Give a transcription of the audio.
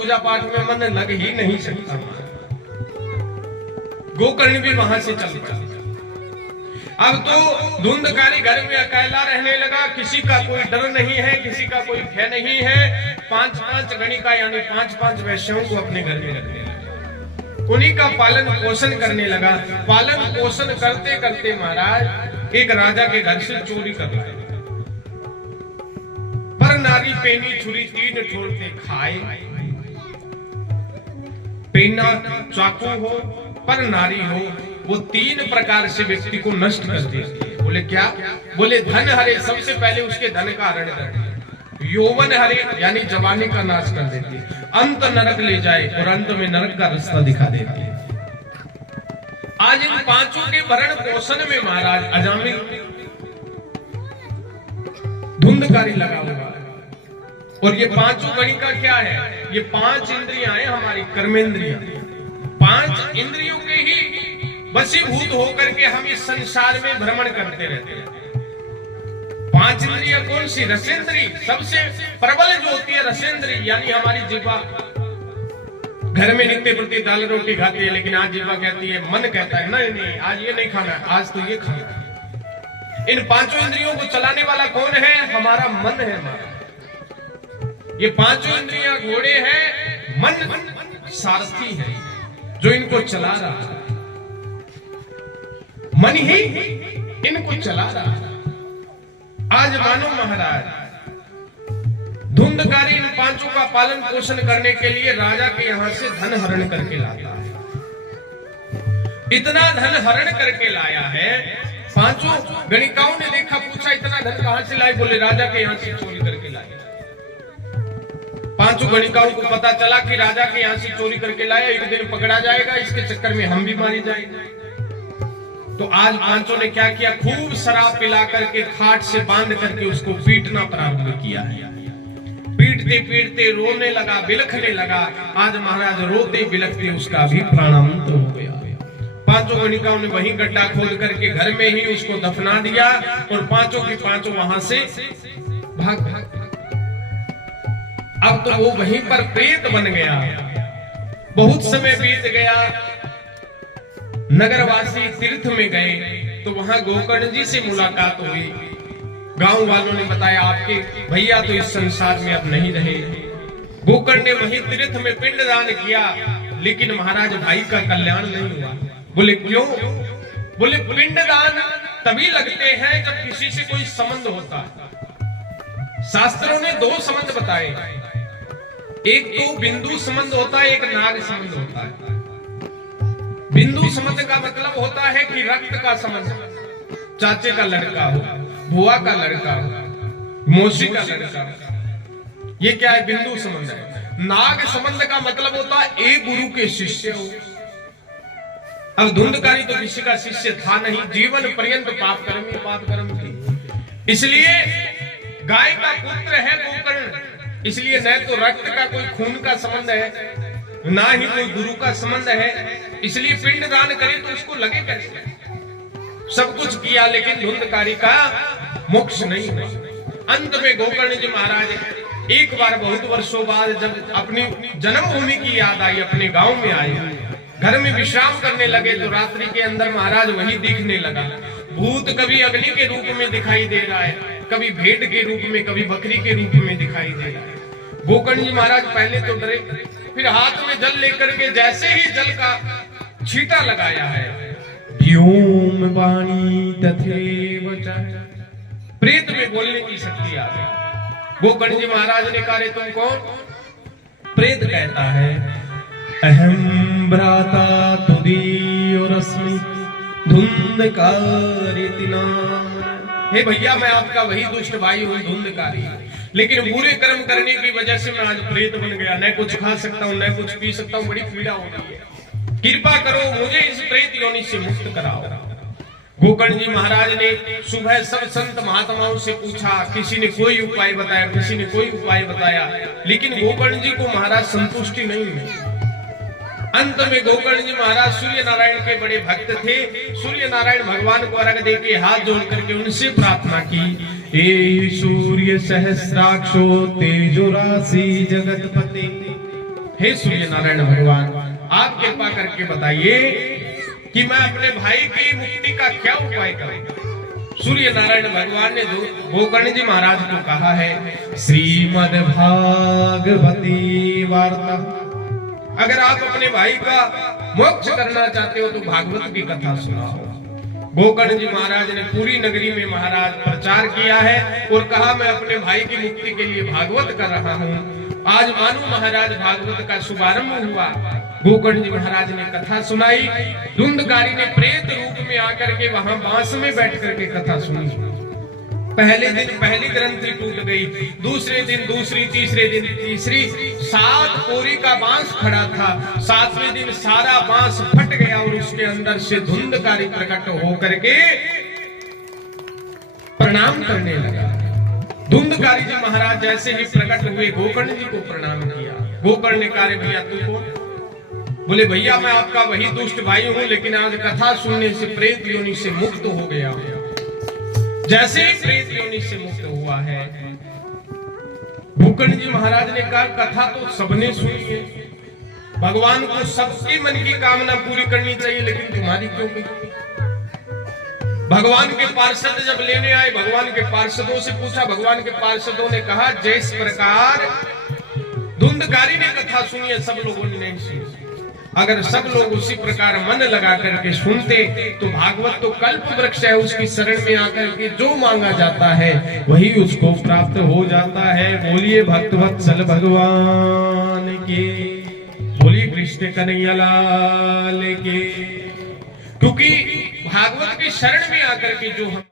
पूजा पाठ में मन लग ही नहीं सकता। गोकर्ण भी वहां से चल पड़ा। अब तो धुंधकारी घर में अकेला रहने लगा, किसी का कोई डर नहीं है, किसी का कोई भय नहीं है। 5-5 गणिका यानी 5-5 वैश्यों को अपने घर में रखने लगा, उन्हीं का पालन पोषण करने लगा। पालन पोषण करते करते महाराज एक राजा के घर से चोरी कर रहा है। पर नारी पेनी छुरी 3 ठोरते खाए। पेना चाकू हो पर नारी हो, वो 3 प्रकार से व्यक्ति को नष्ट कर देती है। बोले क्या? बोले धन हरे, सबसे पहले उसके धन का हरण कर देती। यौवन हरे यानी जवानी का नाश कर देती है। अंत नरक ले जाए और अंत में नरक का रास्ता दिखा देती है। आज इन 5 के भरण पोषण में महाराज अजामिल धुंधकारी लगा हुआ है। और ये 5 गणिका क्या है? ये 5 इंद्रियां हैं हमारी, कर्मेंद्रियां। 5 इंद्रियों के ही वशीभूत होकर के हम इस संसार में भ्रमण करते रहते हैं। 5 इंद्रियां कौन सी? रसेंद्री, सबसे प्रबल जो होती है रसेंद्री यानी हमारी जीवा। घर में नित्य प्रति दाल रोटी खाती है, लेकिन आज जीवा कहती है, मन कहता है नहीं आज ये नहीं खाना, आज तो ये खाना है। इन 5 इंद्रियों को चलाने वाला कौन है? हमारा मन है। हमारा ये 5 इंद्रियां घोड़े हैं, मन सारथी है जो इनको चला रहा है। मन ही इनको चला रहा है। आज मानो महाराज धुंधकारी इन 5 का पालन पोषण करने के लिए राजा के यहां से धन हरण करके लाता है। इतना धन हरण करके लाया है। 5 गणिकाओं ने देखा, पूछा इतना धन कहां से लाए? बोले राजा के यहां से चोरी करके लाए। 5 गणिकाओं को पता चला कि राजा के यहां से चोरी करके लाया, एक दिन पकड़ा जाएगा, इसके चक्कर में हम भी मारे जाएंगे। तो आज 5 ने क्या किया? खूब शराब पिला करके खाट से बांध करके उसको पीटना प्रारंभ किया है। पीटते पीटते रोने लगा, बिलखने लगा। आज महाराज रोते बिलखते उसका भी प्राणांत हो गया। 5 गणिकाओं ने वहीं गड्ढा खोद करके घर में ही उसको दफना दिया और 5 के 5 वहां से भाग। अब तो वो वहीं पर प्रेत बन गया। बहुत समय बीत गया। नगरवासी तीर्थ में गए तो वहां गोकर्ण जी से मुलाकात हुई। गांव वालों ने बताया, आपके भैया तो इस संसार में अब नहीं रहे। गोकर्ण ने वहीं तीर्थ में पिंडदान किया, लेकिन महाराज भाई का कल्याण नहीं हुआ। बोले क्यों? बोले पिंडदान तभी लगते हैं जब किसी से कोई संबंध होता है। शास्त्रों ने 2 संबंध बताए, एक तो बिंदु संबंध होता है, एक नाग संबंध होता है। बिंदु संबंध का मतलब होता है कि रक्त का संबंध, चाचे का लड़का हो, बुआ का लड़का हो, मौसी का लड़का हो, ये क्या है? बिंदु संबंध है। नाग संबंध का मतलब होता है एक गुरु के शिष्य हो। अब धुंधकारी तो किसी का शिष्य था नहीं, जीवन पर्यंत पाप कर्म थी। इसलिए गाय का पुत्र है गोकर्ण, इसलिए न तो रक्त का कोई खून का संबंध है, ना ही कोई गुरु का संबंध है। इसलिए पिंडदान करे तो उसको लगे कैसे? सब कुछ किया लेकिन धुंधकारी का मोक्ष नहीं हुआ। अंत में गोकर्ण जी महाराज एक बार बहुत वर्षों बाद जब अपनी जन्मभूमि की याद आई, अपने गांव में आए, घर में विश्राम करने लगे तो रात्रि के अंदर महाराज वही दिखने लगा। भूत कभी अग्नि के रूप में दिखाई दे रहा है, कभी भेड़ के रूप में, कभी बकरी के रूप में दिखाई दे रहा है। गोकर्ण जी महाराज पहले तो डरे, फिर हाथ में जल लेकर के जैसे ही जल का छींटा लगाया है, व्योम वाणी तथैव च, प्रेत में बोलने की शक्ति आ गई। गोकर्ण जी महाराज ने कहा, रे तुम कौन? प्रेत कहता है, अहम भ्राता तुदीयोरस्मि धुंधकारिति नाम। हे भैया, मैं आपका वही दुष्ट भाई हूँ धुंधकारी, लेकिन बुरे कर्म करने की वजह से मैं आज प्रेत बन गया। न कुछ खा सकता हूँ, न कुछ पी सकता हूँ, बड़ी पीड़ा हो रही है। कृपा करो मुझे इस प्रेत योनि से मुक्त कराओ। गोकर्ण जी महाराज ने सुबह सब संत महात्माओं से पूछा, किसी ने कोई उपाय बताया, किसी ने कोई उपाय बताया, लेकिन गोकर्ण जी को महाराज संतुष्टि नहीं हुई। अंत में गोकर्ण जी महाराज सूर्य नारायण के बड़े भक्त थे। सूर्य नारायण भगवान को अर्घ देके हाथ जोड़ करके उनसे प्रार्थना की, हे सूर्य सहस्राक्षो तेजो राशि जगतपते, हे सूर्य नारायण भगवान, आप कृपा करके बताइए कि मैं अपने भाई की मुक्ति का क्या उपाय करूं। सूर्य नारायण भगवान ने गोकर्ण जी महाराज को कहा है, श्रीमद् भागवती वार्ता, अगर आप अपने भाई का मोक्ष करना चाहते हो तो भागवत की कथा सुनाओ। गोकर्ण जी महाराज ने पूरी नगरी में महाराज प्रचार किया है और कहा मैं अपने भाई की मुक्ति के लिए भागवत कर रहा हूँ। आज मानो महाराज भागवत का शुभारंभ हुआ। गोकर्ण जी महाराज ने कथा सुनाई। धुंधकारी ने प्रेत रूप में आकर के वहां बांस में बैठ करके कथा सुनी। पहले दिन पहली ग्रंथि टूट गई, दूसरे दिन दूसरी, तीसरे दिन तीसरी, 7 कोरी का बांस खड़ा था। 7वें दिन सारा बांस फट गया और उसके अंदर से धुंधकारी प्रकट होकर के प्रणाम करने लगा। धुंधकारी जी महाराज जैसे ही प्रकट हुए गोकर्ण जी को प्रणाम किया। गोकर्ण ने कहा, भैया तू कौन? बोले भैया मैं आपका वही दुष्ट भाई हूं, लेकिन आज कथा सुनने से प्रेत योनि से मुक्त हो गया। जैसे ही प्रेत योनि से मुक्त हुआ है, गोकर्ण जी महाराज ने कहा कथा तो सबने सुनी है, भगवान को सबके मन की कामना पूरी करनी चाहिए, लेकिन तुम्हारी क्यों गई? भगवान के पार्षद जब लेने आए, भगवान के पार्षदों से पूछा। भगवान के पार्षदों ने कहा जिस प्रकार धुंधकारी ने कथा सुनी है सब लोगों ने नहीं सुनी। अगर सब लोग उसी प्रकार मन लगा करके सुनते तो भागवत तो कल्प वृक्ष है, उसकी शरण में आकर के जो मांगा जाता है वही उसको प्राप्त हो जाता है। बोलिए भक्तवत्सल भगवान के, बोलिए कृष्ण कन्हैया लाल के। क्योंकि भागवत की शरण में आकर के जो हम